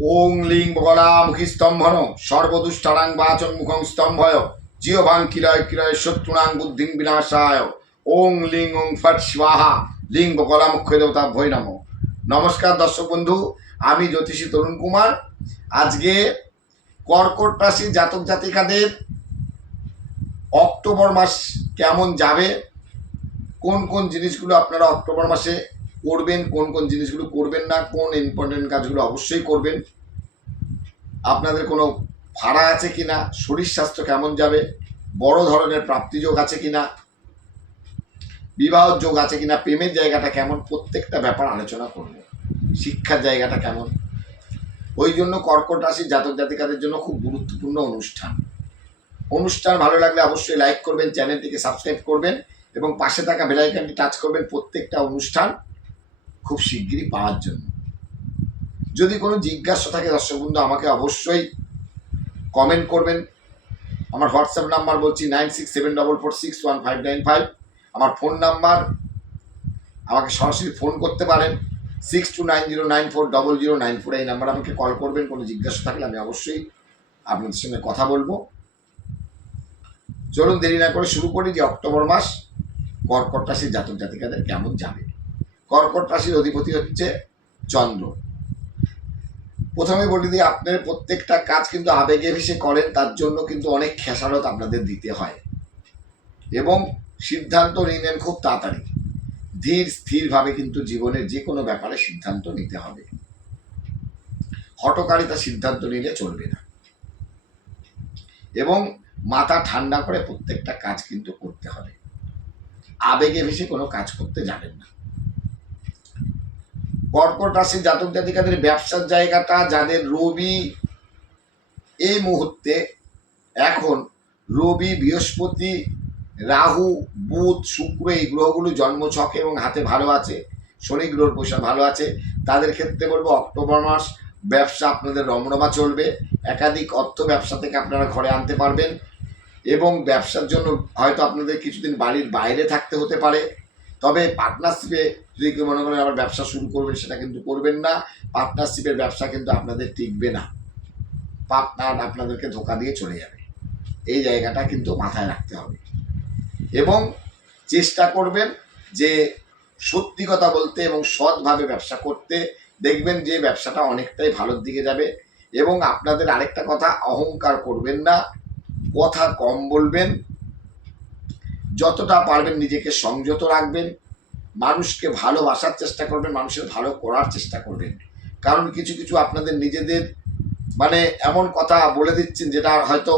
ওং লিং বগলা মুখী স্তম্ভন, সর্বদুষ্টারাং বাচন মুখং স্তম্ভয় জিয়ভাং কিরয় কিরয় শত্রুণাং বুদ্ধিং বিনাশায়। ওং লিং ওং ফট স্বাহা, লিং বগলা মুখ্য দেবতা ভৈ নম। নমস্কার দর্শক বন্ধু, আমি জ্যোতিষী তরুণ কুমার। আজকে কর্কট রাশি জাতক জাতিকাদের অক্টোবর মাস কেমন যাবে? কোন কোন জিনিসগুলো আপনারা অক্টোবর মাসে করবেন, কোন কোন জিনিসগুলো করবেন না, কোন ইম্পর্টেন্ট কাজগুলো অবশ্যই করবেন। আপনাদের কোনো ভাড়া আছে কিনা, শরীর স্বাস্থ্য কেমন যাবে, বড় ধরনের প্রাপ্তিযোগ আছে কি না বিবাহ যোগ আছে কিনা, প্রেমের জায়গাটা কেমন, প্রত্যেকটা ব্যাপার আলোচনা করব। শিক্ষার জায়গাটা কেমন। ওই জন্য কর্কট রাশির জাতক জাতিকাদের জন্য খুব গুরুত্বপূর্ণ অনুষ্ঠান। অনুষ্ঠান ভালো লাগলে অবশ্যই লাইক করবেন চ্যানেলটিকে সাবস্ক্রাইব করবেন এবং পাশে থাকা বেলাইকানটি টাচ করবেন, প্রত্যেকটা অনুষ্ঠান খুব শিগগিরই পাওয়ার জন্য। যদি কোনো জিজ্ঞাসা থাকে দর্শক বন্ধু আমাকে অবশ্যই কমেন্ট করবেন। আমার হোয়াটসঅ্যাপ নাম্বার বলছি nine six seven double four six one five nine five. আমার ফোন নাম্বার, আমাকে সরাসরি ফোন করতে পারেন। Six two nine zero nine four double zero nine four এই নাম্বার আমাকে কল করবেন। কোনো জিজ্ঞাসা থাকলে আমি অবশ্যই আপনাদের সঙ্গে কথা বলব। চলুন দেরি না করে শুরু করি যে অক্টোবর মাস, কর্কট রাশির জাতক জাতিকাদের কেমন যাবে। কর্কট রাশির অধিপতি হচ্ছে চন্দ্র। প্রথমে বলে দিই, আপনার প্রত্যেকটা কাজ কিন্তু আবেগে ভেসে করেন, তার জন্য কিন্তু অনেক খেসারত আপনাদের দিতে হয়। এবং সিদ্ধান্ত নিয়ে নেন খুব তাড়াতাড়ি। ধীর, স্থিরভাবে কিন্তু জীবনের যে কোনো ব্যাপারে সিদ্ধান্ত নিতে হবে। হটকারিতা সিদ্ধান্ত নিলে চলবে না। এবং মাথা ঠান্ডা করে প্রত্যেকটা কাজ কিন্তু করতে হবে। আবেগে ভেসে কোনো কাজ করতে যাবেন না। কর্কট রাশির জাতক জাতিকাদের ব্যবসার জায়গাটা, যাদের রবি এই মুহূর্তে এখন রবি, বৃহস্পতি, রাহু, বুধ, শুক্র এই গ্রহগুলো জন্মছকে এবং হাতে ভালো আছে, শনি গ্রহর পয়সা ভালো আছে। তাদের ক্ষেত্রে বলব অক্টোবর মাস ব্যবসা আপনাদের রমরমা চলবে। একাধিক অর্থ ব্যবসা থেকে আপনারা ঘরে আনতে পারবেন এবং ব্যবসার জন্য হয়তো আপনাদের কিছুদিন বাড়ির বাইরে থাকতে হতে পারে। তবে পার্টনারশিপে যদি কেউ মনে করেন আবার ব্যবসা শুরু করবেন, সেটা কিন্তু করবেন না। পার্টনারশিপের ব্যবসা কিন্তু আপনাদের টিকবে না। পার্টনার আপনাদেরকে ধোকা দিয়ে চলে যাবে। এই জায়গাটা কিন্তু মাথায় রাখতে হবে। এবং চেষ্টা করবেন যে সত্যি কথা বলতে এবং সৎভাবে ব্যবসা করতে দেখবেন যে ব্যবসাটা অনেকটাই ভালোর দিকে যাবে। এবং আপনাদের আরেকটা কথা, অহংকার করবেন না। কথা কম বলবেন। যতটা পারবেন নিজেকে সংযত রাখবেন। মানুষকে ভালোবাসার চেষ্টা করবেন, মানুষের ভালো করার চেষ্টা করবেন। কারণ কিছু কিছু আপনাদের নিজেদের মানে এমন কথা বলে দিচ্ছেন যেটা হয়তো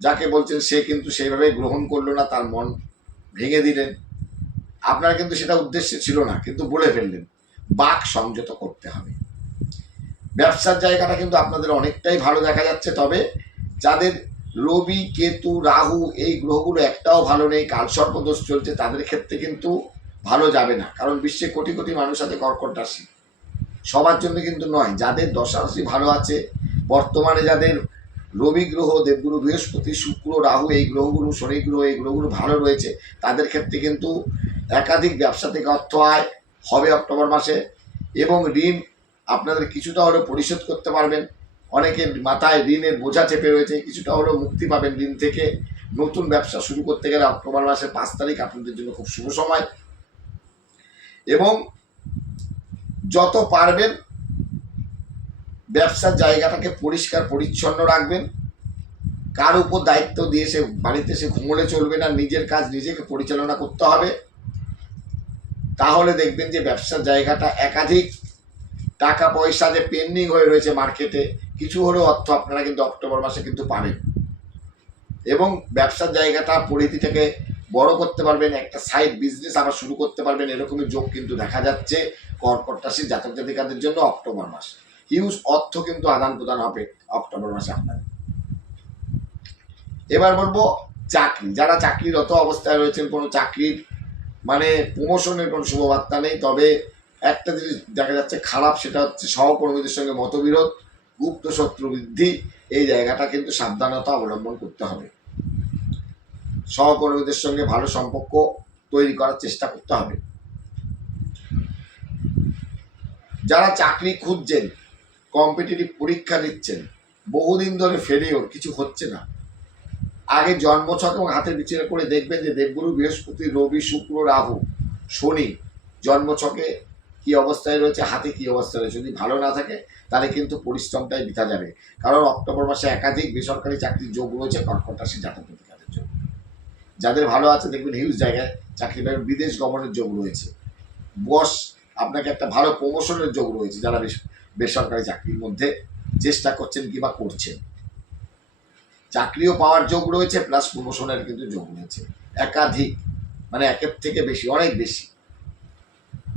যাকে বলছেন সে কিন্তু সেইভাবে গ্রহণ করল না, তার মন ভেঙে দিলেন। আপনার কিন্তু সেটা উদ্দেশ্য ছিল না, কিন্তু বলে ফেললেন, বাক সংযত করতে হবে। ব্যবসার জায়গাটা কিন্তু আপনাদের অনেকটাই ভালো দেখা যাচ্ছে, তবে যাদের রবি, কেতু, রাহু এই গ্রহগুলো একটাও ভালো নেই, কালসর্পদোষ চলছে, তাদের ক্ষেত্রে কিন্তু ভালো যাবে না। কারণ বিশ্বে কোটি কোটি মানুষ আছে কর্কট রাশি। সবার জন্য কিন্তু নয়, যাদের দশা রাশি ভালো আছে, বর্তমানে যাদের রবি গ্রহ, দেবগুরু, বৃহস্পতি, শুক্র, রাহু, এই গ্রহগুলো শনি গ্রহ, এই গ্রহগুলো ভালো রয়েছে, তাদের ক্ষেত্রে কিন্তু একাধিক ব্যবসা থেকে অর্থ আয় হবে অক্টোবর মাসে এবং ঋণ আপনাদের কিছুটা হলেও পরিশোধ করতে পারবেন। অনেকের মাথায় ঋণের বোঝা চেপে রয়েছে, কিছুটা হলেও মুক্তি পাবেন ঋণ থেকে। নতুন ব্যবসা শুরু করতে গেলে অক্টোবর মাসের পাঁচ তারিখ আপনাদের জন্য খুব শুভ সময়। এবং যত পারবেন ব্যবসার জায়গাটাকে পরিষ্কার, পরিচ্ছন্ন রাখবেন। কার উপর দায়িত্ব দিয়ে সে বাড়িতে সে ঘুমলে চলবে না, নিজের কাজ নিজেকে পরিচালনা করতে হবে, তাহলে দেখবেন যে ব্যবসার জায়গাটা একাধিক টাকা পয়সা যে পেন্ডিং হয়ে রয়েছে মার্কেটে কিছু হলেও অর্থ আপনারা কিন্তু অক্টোবর মাসে কিন্তু পাবেন। এবং ব্যবসার জায়গাটা পরিধিটাকে বড় করতে পারবেন, একটা সাইড বিজনেস আবার শুরু করতে পারবেন, এরকমই যোগ কিন্তু দেখা যাচ্ছে কর্কট রাশির জাতক জাতিকাদের জন্য অক্টোবর মাস। হিউজ অর্থ কিন্তু আদান প্রদান হবে অক্টোবর মাসে আপনাদের। এবার বলব চাকরি। যারা চাকরিরত অবস্থায় রয়েছেন, কোনো চাকরির মানে প্রমোশনের কোনো শুভবার্তা নেই, তবে একটা জিনিস দেখা যাচ্ছে খারাপ, সেটা হচ্ছে সহকর্মীদের সঙ্গে মতবিরোধ, গুপ্ত শত্রু বৃদ্ধি, এই জায়গাটা কিন্তু সাবধানতা অবলম্বন করতে হবে। সহকর্মীদের সঙ্গে ভালো সম্পর্ক তৈরি করার চেষ্টা করতে হবে। যারা চাকরি খুঁজছেন কম্পিটিটিভ পরীক্ষা দিচ্ছেন বহুদিন ধরে ফেলিওর কিছু হচ্ছে না। আগে জন্মছক এবং হাতের বিচার করে দেখবেন যে দেবগুরু, বৃহস্পতি, রবি, শুক্র, রাহু, শনি জন্মছকে কি অবস্থায় রয়েছে, হাতে কি অবস্থায় রয়েছে, যদি ভালো না থাকে, তাহলে কিন্তু পরিশ্রমটাই বিতা যাবে। কারণ অক্টোবর মাসে একাধিক বেসরকারি চাকরির যোগ রয়েছে, কর্কট রাশি জাতক জাতিকাদের। জন্য যাদের ভালো আছে দেখবেন হিউজ জায়গায় চাকরি পাবেন। বিদেশ গমনের যোগ রয়েছে। বস আপনাকে একটা ভালো প্রমোশনের যোগ রয়েছে যারা বেসরকারি চাকরির মধ্যে চেষ্টা করছেন কিংবা করছেন। চাকরিও পাওয়ার যোগ রয়েছে প্লাস প্রমোশনের কিন্তু যোগ রয়েছে। একাধিক মানে একের থেকে বেশি, অনেক বেশি।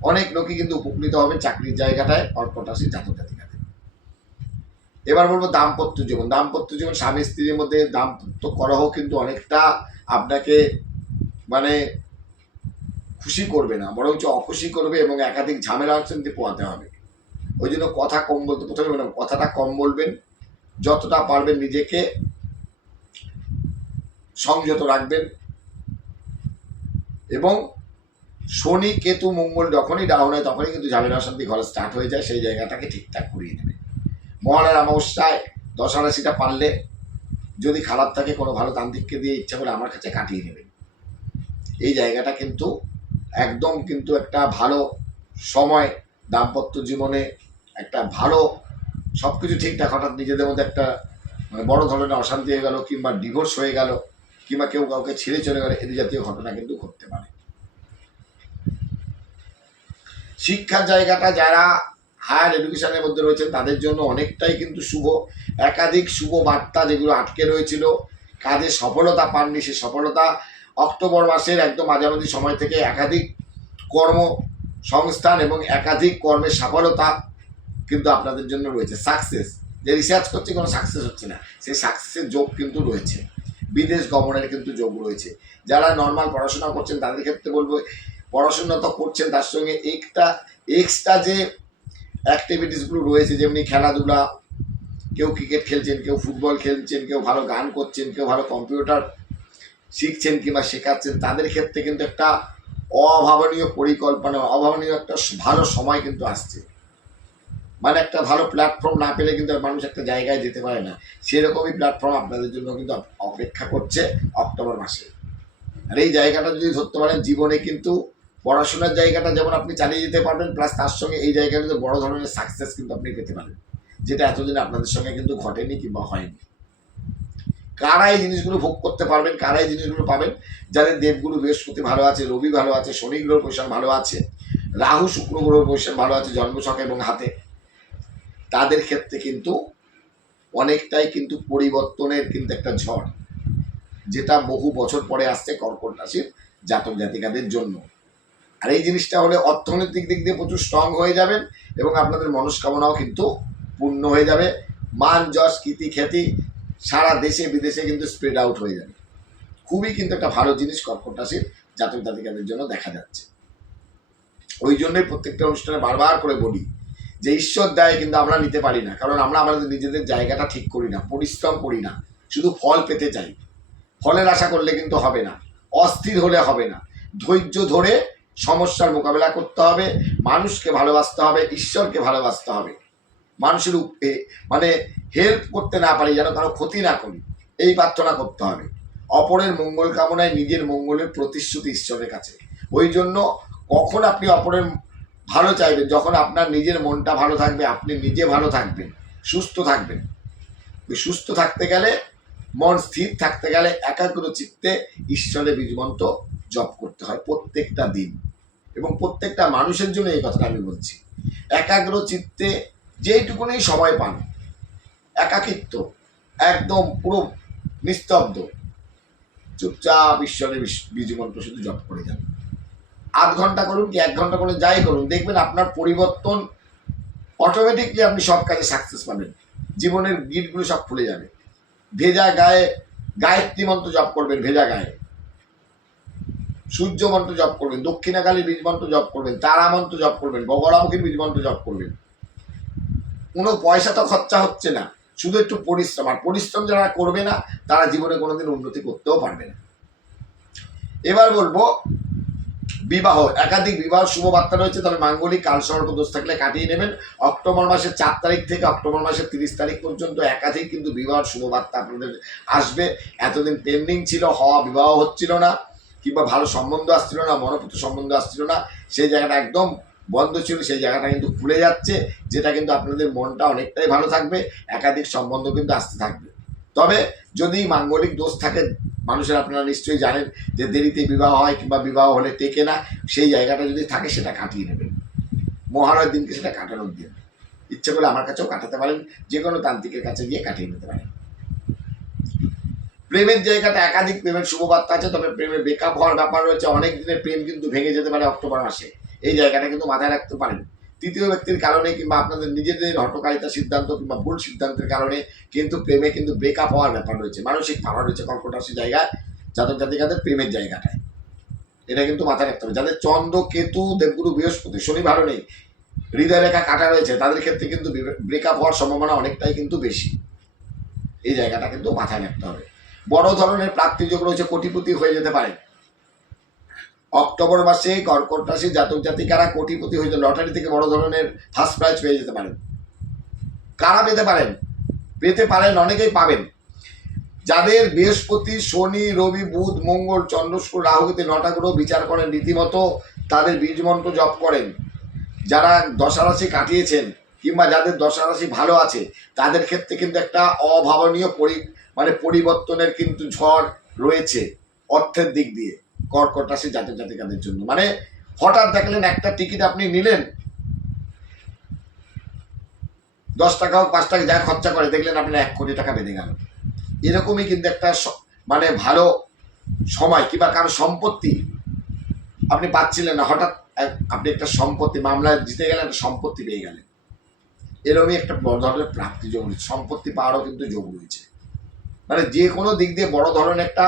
অনেক লোকই কিন্তু উপকৃত হবেন চাকরির জায়গাটায় কর্কট রাশি জাতক জাতিকাদের এবার বলব দাম্পত্য জীবন। দাম্পত্য জীবন স্বামী স্ত্রীর মধ্যে দাম্পত্য কলহ কিন্তু অনেকটা আপনাকে মানে খুশি করবে না, বরঞ্চ অখুশি করবে এবং একাধিক ঝামেলা কিন্তু পোয়াতে হবে। ওই জন্য কথা কম বলতে প্রথমে কথাটা কম বলবেন, যতটা পারবেন নিজেকে সংযত রাখবেন এবং শনি, কেতু, মঙ্গল যখনই ডাউন হয় তখনই কিন্তু ঝামেলা অশান্তি ঘরে স্টার্ট হয়ে যায়, সেই জায়গাটাকে ঠিকঠাক করিয়ে দেবে মহালয়ার অমাবস্যায় দশা রাশিটা পারলে যদি খারাপ থাকে, কোনো ভালো তান্ত্রিককে দিয়ে ইচ্ছা করে আমার কাছে কাটিয়ে নেবেন এই জায়গাটা কিন্তু একদম কিন্তু একটা ভালো সময়, দাম্পত্য জীবনে একটা ভালো সব কিছু ঠিকঠাক, হঠাৎ নিজেদের মধ্যে একটা মানে বড় ধরনের অশান্তি হয়ে গেল কিংবা ডিভোর্স হয়ে গেল কিংবা কেউ কাউকে ছেড়ে চলে গেল এই জাতীয় ঘটনা কিন্তু ঘটতে পারে। শিক্ষার জায়গাটা যারা হায়ার এডুকেশনের মধ্যে রয়েছেন, তাদের জন্য অনেকটাই কিন্তু শুভ। একাধিক শুভ বার্তা যেগুলো আটকে রয়েছিল, কাজে সফলতা পাননি সে সফলতা অক্টোবর মাসের একদম মাঝামাঝি সময় থেকে একাধিক কর্ম সংস্থান এবং একাধিক কর্মের সফলতা কিন্তু আপনাদের জন্য রয়েছে। সাকসেস, যে রিসার্চ করছে কোনো সাকসেস হচ্ছে না, সেই সাকসেসের যোগ কিন্তু রয়েছে। বিদেশ গমনের কিন্তু যোগ রয়েছে। যারা নর্মাল পড়াশোনা করছেন, তাদের ক্ষেত্রে বলব, পড়াশোনা তো করছেন, তার সঙ্গে একটা এক্সট্রা যে অ্যাক্টিভিটিসগুলো রয়েছে, যেমনি খেলাধুলা, কেউ ক্রিকেট খেলছেন, কেউ ফুটবল খেলছেন, কেউ ভালো গান করছেন, কেউ ভালো কম্পিউটার শিখছেন কিংবা শেখাচ্ছেন, তাদের ক্ষেত্রে কিন্তু একটা অভাবনীয় পরিকল্পনা, অভাবনীয় একটা ভালো সময় কিন্তু আসছে। মানে একটা ভালো প্ল্যাটফর্ম না পেলে কিন্তু মানুষ একটা জায়গায় যেতে পারে না। সেরকমই প্ল্যাটফর্ম আপনাদের জন্য কিন্তু অপেক্ষা করছে অক্টোবর মাসে। আর এই জায়গাটা যদি ধরতে পারেন, জীবনে কিন্তু পড়াশোনার জায়গাটা যেমন আপনি চালিয়ে যেতে পারবেন প্লাস তার সঙ্গে এই জায়গাটাতে বড় ধরনের সাকসেস কিন্তু আপনি পেতে পারেন যেটা এতদিন আপনাদের সঙ্গে কিন্তু ঘটেনি কিংবা হয়নি। কারা এই জিনিসগুলো ভোগ করতে পারবেন, কারা এই জিনিসগুলো পাবেন? যাদের দেবগুরু বৃহস্পতি ভালো আছে, রবি ভালো আছে, শনি গ্রহের পজিশন ভালো আছে, রাহু শুক্র গ্রহের পজিশন ভালো আছে জন্মছক এবং হাতে, তাদের ক্ষেত্রে কিন্তু অনেকটাই কিন্তু পরিবর্তনের কিন্তু একটা ঝড়, যেটা বহু বছর পরে আসছে কর্কট রাশির জাতক জাতিকাদের জন্য। আর এই জিনিসটা হলে অর্থনৈতিক দিক দিয়ে প্রচুর স্ট্রং হয়ে যাবেন এবং আপনাদের মনস্কামনাও কিন্তু পূর্ণ হয়ে যাবে। মান, যশ, কীর্তি, খ্যাতি সারা দেশে, বিদেশে কিন্তু স্প্রেড আউট হয়ে যাবে। খুবই কিন্তু একটা ভালো জিনিস কর্কট রাশির জাতক জাতিকাদের জন্য দেখা যাচ্ছে। ওই জন্যই প্রত্যেকটা অনুষ্ঠানে বারবার করে বলি যে ঈশ্বর দেয় কিন্তু আমরা নিতে পারি না, কারণ আমরা আমাদের নিজেদের জায়গাটা ঠিক করি না, পরিশ্রম করি না, শুধু ফল পেতে চাই। ফলের আশা করলে কিন্তু হবে না, অস্থির হলে হবে না। ধৈর্য ধরে সমস্যার মোকাবেলা করতে হবে, মানুষকে ভালোবাসতে হবে, ঈশ্বরকে ভালোবাসতে হবে। মানুষের মানে হেল্প করতে না পারি যেন কারও ক্ষতি না করি, এই প্রার্থনা করতে হবে। অপরের মঙ্গল কামনায় নিজের মঙ্গলের প্রতিশ্রুতি ঈশ্বরের কাছে। ওই জন্য কখন আপনি অপরের ভালো চাইবেন, যখন আপনার নিজের মনটা ভালো থাকবে, আপনি নিজে ভালো থাকবেন, সুস্থ থাকবেন। ওই সুস্থ থাকতে গেলে, মন স্থির থাকতে গেলে, একাগ্র চিত্তে ঈশ্বরের বীজমন্ত্র জপ করতে হয় প্রত্যেকটা দিন। এবং প্রত্যেকটা মানুষের জন্য এই কথাটা আমি বলছি। একাগ্র চিত্তে যেইটুকুনি সময় পান, একাকিত্ব, একদম পুরো নিস্তব্ধ, চুপচাপ ঈশ্বরের বীজমন্ত্র শুধু জপ করে যান। আধ ঘণ্টা করুন কি এক ঘণ্টা করে যাই করুন, দেখবেন আপনার পরিবর্তন অটোমেটিকলি আপনি সব কাজে সাকসেস পাবেন। জীবনের গিটগুলো সব খুলে যাবে। ভেজা গায়ে গায়ত্রী মন্ত্র জপ করবেন ভেজা গায়ে। সূর্য মন্ত্র জপ করবেন দক্ষিণাকালীর বীজ মন্ত্র জপ করবেন, তারা মন্ত্র জপ করবেন বগরামুখীর বীজ মন্ত্র জপ করবেন। কোনো পয়সা তো খরচা হচ্ছে না, শুধু একটু পরিশ্রম, আর পরিশ্রম যারা করবে না, তারা জীবনে কোনোদিন উন্নতি করতেও পারবে না। এবার বলব, বিবাহ, একাধিক বিবাহ শুভ বার্তা রয়েছে, তবে মাঙ্গলিক কাল সর্প দোষ থাকলে কাটিয়ে নেবেন। অক্টোবর মাসের চার তারিখ থেকে অক্টোবর মাসের তিরিশ তারিখ পর্যন্ত একাধিক কিন্তু বিবাহ শুভ বার্তা আপনাদের আসবে। এতদিন পেন্ডিং ছিল, হওয়া, বিবাহ হচ্ছিল না। কিংবা ভালো সম্বন্ধ আসছিল না, মনোপুত সম্বন্ধ আসছিল না, সেই জায়গাটা একদম বন্ধ ছিল, সেই জায়গাটা কিন্তু খুলে যাচ্ছে, যেটা কিন্তু আপনাদের মনটা অনেকটাই ভালো থাকবে, একাধিক সম্বন্ধ কিন্তু আসতে থাকবে। তবে যদি মাঙ্গলিক দোষ থাকে, মানুষের আপনারা নিশ্চয়ই জানেন যে দেরিতে বিবাহ হয় কিংবা বিবাহ হলে টেকে না, সেই জায়গাটা যদি থাকে সেটা কাটিয়ে নেবেন। মহালয়ের দিনকে সেটা কাটানোর দিন। ইচ্ছে করলে আমার কাছেও কাটাতে পারেন যে কোনো তান্ত্রিকের কাছে গিয়ে কাটিয়ে নিতে পারেন। প্রেমের জায়গাটা একাধিক প্রেমের শুভবার্তা আছে, তবে প্রেমের বেকআপ হওয়ার ব্যাপার রয়েছে। অনেক দিনের প্রেম কিন্তু ভেঙে যেতে পারে, অক্টোবর মাসে। এই জায়গাটা কিন্তু মাথায় রাখতে পারেন। তৃতীয় ব্যক্তির কারণে কিংবা আপনাদের নিজেদের হটকারিতা সিদ্ধান্ত কিংবা ভুল সিদ্ধান্তের কারণে কিন্তু প্রেমে কিন্তু ব্রেকআপ হওয়ার ব্যাপার রয়েছে। মানসিক ভাড়া রয়েছে কর্কট রাশি জায়গায়, জাতক জাতিকাদের প্রেমের জায়গাটায়। এটা কিন্তু মাথায় রাখতে হবে। যাদের চন্দ্র, কেতু, দেবগুরু, বৃহস্পতি, শনি, ভালো নেই হৃদয় রেখা কাটা রয়েছে, তাদের ক্ষেত্রে কিন্তু ব্রেকআপ হওয়ার সম্ভাবনা অনেকটাই কিন্তু বেশি। এই জায়গাটা কিন্তু মাথায় রাখতে হবে। বড় ধরনের প্রাপ্তিযোগ রয়েছে, কোটিপতি হয়ে যেতে পারে। অক্টোবর মাসে কর্কট রাশি জাতক জাতিকারা কোটিপতি হয়ে লটারি থেকে বড় ধরনের ফার্স্ট প্রাইজ পেয়ে যেতে পারেন। কারা পেতে পারেন? পেতে পারেন অনেকেই পাবেন। যাদের বৃহস্পতি, শনি, রবি, বুধ, মঙ্গল চন্দ্রস্কর রাহুকেতে নটা গ্রহ বিচার করেন রীতিমতো, তাদের বীজমন্ত্র জপ করেন। যারা দশারাশি কাটিয়েছেন কিংবা যাদের দশারাশি ভালো আছে, তাদের ক্ষেত্রে কিন্তু একটা অভাবনীয় পরি মানে পরিবর্তনের কিন্তু ঝড় রয়েছে অর্থের দিক দিয়ে, কর্কট রাশি জাতক জাতিকাদের জন্য। মানে হঠাৎ দেখলেন একটা টিকিট আপনি নিলেন, দশ টাকা হোক, পাঁচ টাকা, যা খরচা করে, দেখলেন আপনার এক কোটি টাকা বেঁধে গেল। এরকমই কিন্তু একটা মানে ভালো সময় কিংবা কারও সম্পত্তি আপনি পাচ্ছিলেন না, হঠাৎ আপনি একটা সম্পত্তি, মামলায় জিতে গেলেন, একটা সম্পত্তি পেয়ে গেলেন। এরকমই একটা বড় ধরনের প্রাপ্তি যোগ রয়েছে সম্পত্তি পাওয়ারও কিন্তু যোগ রয়েছে। মানে যে কোনো দিক দিয়ে বড় ধরনের একটা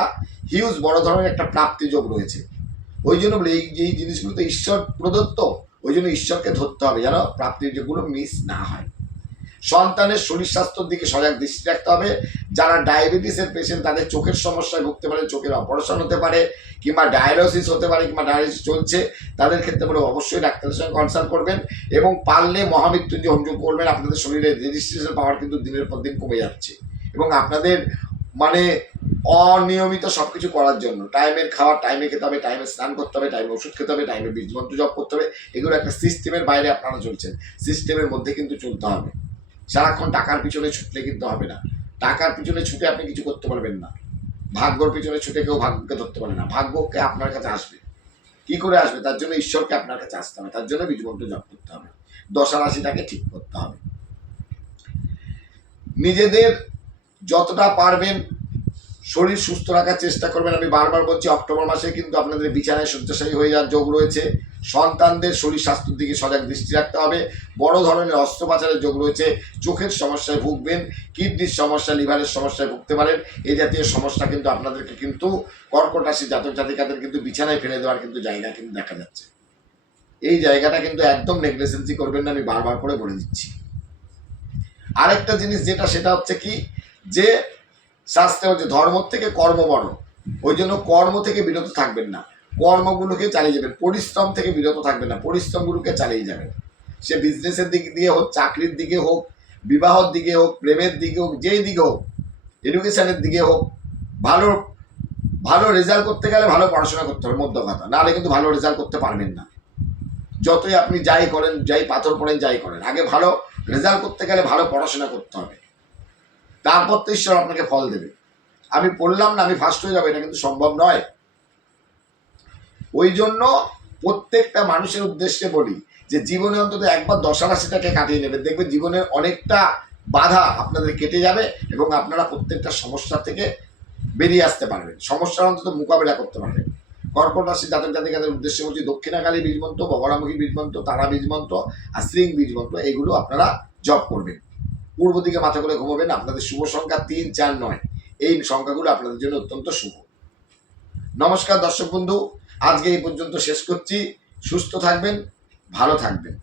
হিউজ বড় ধরনের একটা প্রাপ্তি যোগ রয়েছে। ওই জন্য বলি, এই এই জিনিসগুলো তো ঈশ্বর প্রদত্ত, ওই জন্য ঈশ্বরকে ধরতে হবে যেন প্রাপ্তি যোগগুলো মিস না হয়। সন্তানের শরীর স্বাস্থ্যের দিকে সজাগ দৃষ্টি রাখতে হবে। যারা ডায়াবেটিসের পেশেন্ট তাদের চোখের সমস্যায় ভুগতে পারে, চোখের অপারেশন হতে পারে, কিংবা ডায়ালিসিস হতে পারে, কিংবা ডায়ালিসিস চলছে, তাদের ক্ষেত্রে বলে অবশ্যই ডাক্তারের সঙ্গে কনসাল্ট করবেন এবং পারলে মহামৃত্যুঞ্জয় হোমযোগ করবেন। আপনাদের শরীরে রেজিস্ট্রেশন পাওয়ার কিন্তু দিনের পর দিন কমে যাচ্ছে। এবং আপনাদের মানে অনিয়মিত সব কিছু করার জন্য, টাইমের খাওয়া টাইমে খেতে হবে, টাইমে স্নান করতে হবে, টাইমে ওষুধ খেতে হবে, টাইমে বীজমন্ত্র জব করতে হবে, এগুলো একটা সিস্টেমের বাইরে আপনারা চলছেন। সিস্টেমের মধ্যে কিন্তু চলতে হবে। সারাক্ষণ টাকার পিছনে ছুটলে কিন্তু হবে না। টাকার পিছনে ছুটে আপনি কিছু করতে পারবেন না। ভাগ্যর পিছনে ছুটে কেউ ভাগ্যকে ধরতে পারে না। ভাগ্যকে আপনার কাছে আসবে। কি করে আসবে? তার জন্য ঈশ্বরকে আপনার কাছে আসতে হবে। তার জন্য বীজমন্ত্র জপ করতে হবে। দশা রাশিটাকে ঠিক করতে হবে। নিজেদের যতটা পারবেন শরীর সুস্থ রাখার চেষ্টা করবেন। আমি বারবার বলছি, অক্টোবর মাসে কিন্তু আপনাদের বিছানায় শয্যাশায়ী হয়ে যাওয়ার যোগ রয়েছে। সন্তানদের শরীর স্বাস্থ্যের দিকে সজাগ দৃষ্টি রাখতে হবে। বড় ধরনের অস্ত্রোপচারের যোগ রয়েছে। চোখের সমস্যায় ভুগবেন, কিডনির সমস্যা, লিভারের সমস্যায় ভুগতে পারেন। এই জাতীয় সমস্যা কিন্তু আপনাদেরকে কিন্তু কর্কট রাশি জাতক জাতিকাদের কিন্তু বিছানায় ফেলে দেওয়ার কিন্তু জায়গা কিন্তু দেখা যাচ্ছে। এই জায়গাটা কিন্তু একদম নেগলেসেন্সি করবেন না, আমি বারবার করে বলে দিচ্ছি। আরেকটা জিনিস যেটা, সেটা হচ্ছে কি? যে শাস্ত্রে হচ্ছে ধর্ম থেকে কর্ম বড়, ওই জন্য কর্ম থেকে বিরত থাকবেন না। কর্মগুলোকে চালিয়ে যাবেন, পরিশ্রম থেকে বিরত থাকবেন না, পরিশ্রমগুলোকে চালিয়ে যাবেন। সে বিজনেসের দিক দিয়ে হোক, চাকরির দিকে হোক, বিবাহর দিকে হোক, প্রেমের দিকে হোক, যেই দিকে হোক এডুকেশানের দিকে হোক, ভালো ভালো রেজাল্ট করতে গেলে ভালো পড়াশোনা করতে হবে, মধ্য কথা। নাহলে কিন্তু ভালো রেজাল্ট করতে পারবেন না। যতই আপনি যাই করেন, যাই পাথর পড়েন, যাই করেন, আগে ভালো রেজাল্ট করতে গেলে ভালো পড়াশোনা করতে হবে। তারপর তো ঈশ্বর আপনাকে ফল দেবে। আমি পড়লাম না, আমি ফার্স্ট হয়ে যাব, এটা কিন্তু সম্ভব নয়। ওই জন্য প্রত্যেকটা মানুষের উদ্দেশ্যে বলি যে জীবনে অন্তত একবার দশা রাশিটাকে কাটিয়ে নেবে দেখবেন জীবনের অনেকটা বাধা আপনাদের কেটে যাবে এবং আপনারা প্রত্যেকটা সমস্যা থেকে বেরিয়ে আসতে পারবেন। সমস্যার অন্তত মোকাবিলা করতে পারবেন। কর্কট রাশি জাতক জাতিকাদের উদ্দেশ্যে বলছি, দক্ষিণাকালী বীজমন্ত্র বগরামুখী বীজমন্ত্র তারা বীজমন্ত্র আর স্ত্রিং বীজমন্ত্র এগুলো আপনারা জপ করবেন। পূর্ব দিকে মাথা করে ঘুমাবেন, আপনাদের শুভ সংখ্যা তিন, চার, নয়। এই সংখ্যাগুলো আপনাদের জন্য অত্যন্ত শুভ। নমস্কার দর্শক বন্ধু আজকে এই পর্যন্ত শেষ করছি। সুস্থ থাকবেন ভালো থাকবেন।